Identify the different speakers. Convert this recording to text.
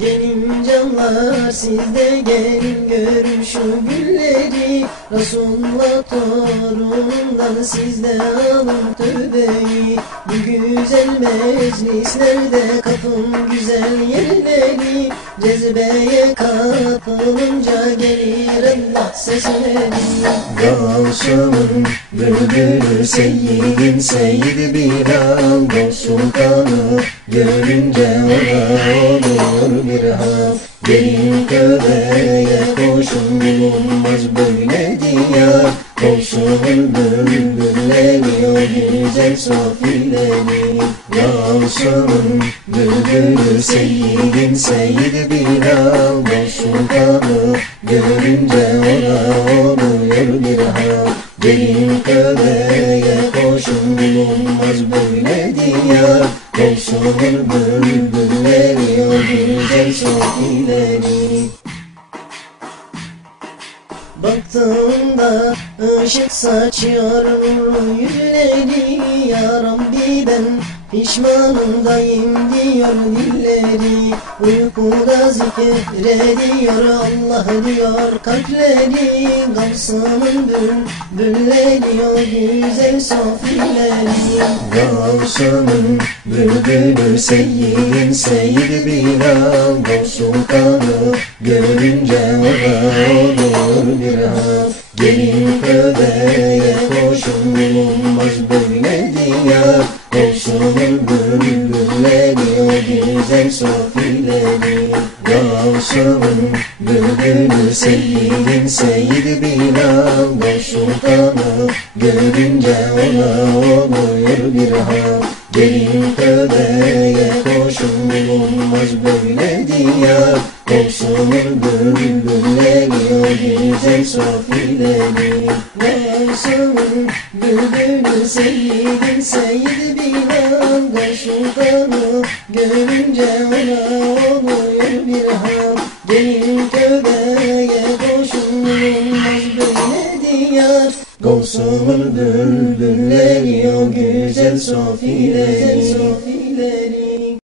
Speaker 1: Gelin canlar siz de gelin görün şu gülleri. Resulullah torunundan siz de alın tövbeyi. Bu güzel meclislerde kapın güzel yerleri. Cezbeye kapılınca gelir Allah sesleri.
Speaker 2: Gavşamın bülbülü seyyidim seyyid Bilal Gavs sultanı görünce ona olur bir hal Gelin köbeğe koşun bulunmaz böyle diyar. Komşunun bülbülleri o güzel sofileri Gavşamın bülbülü seyyidim seyyid Bilal. Gavs sultanı görünce ona oluyor bir hal. Gelin köbeğe
Speaker 1: Baktığımda ışık saçıyor yüzleri Ya Rabbi pişmanındayım diyor dilleri Uykuda zikrediyor Allah diyor kalpleri Gamsının bülbülleri o güzel sofileri
Speaker 2: Gavşanın bülbülü seyyidin seyyid Bilal sultanı görünce ona olur bir hal Gelin köbeğe koşun bulunmaz Gavşanın bülbülü seyyidin seyyid Bilal Gav sultanı görünce ona oluyor bir hal. Gelin köbeğe koşun bulunmaz böyle diyar. Komşunun bülbülleri o güzel sofileri
Speaker 1: Mevzumun bülbülü seyyidin seyyid Bilal Sultanı görünce ona oluyor Gelin köbeğe koşun bulunmaz böyle diyar.
Speaker 2: Komşunun bülbülleri o güzel sofileri
Speaker 1: Sofileri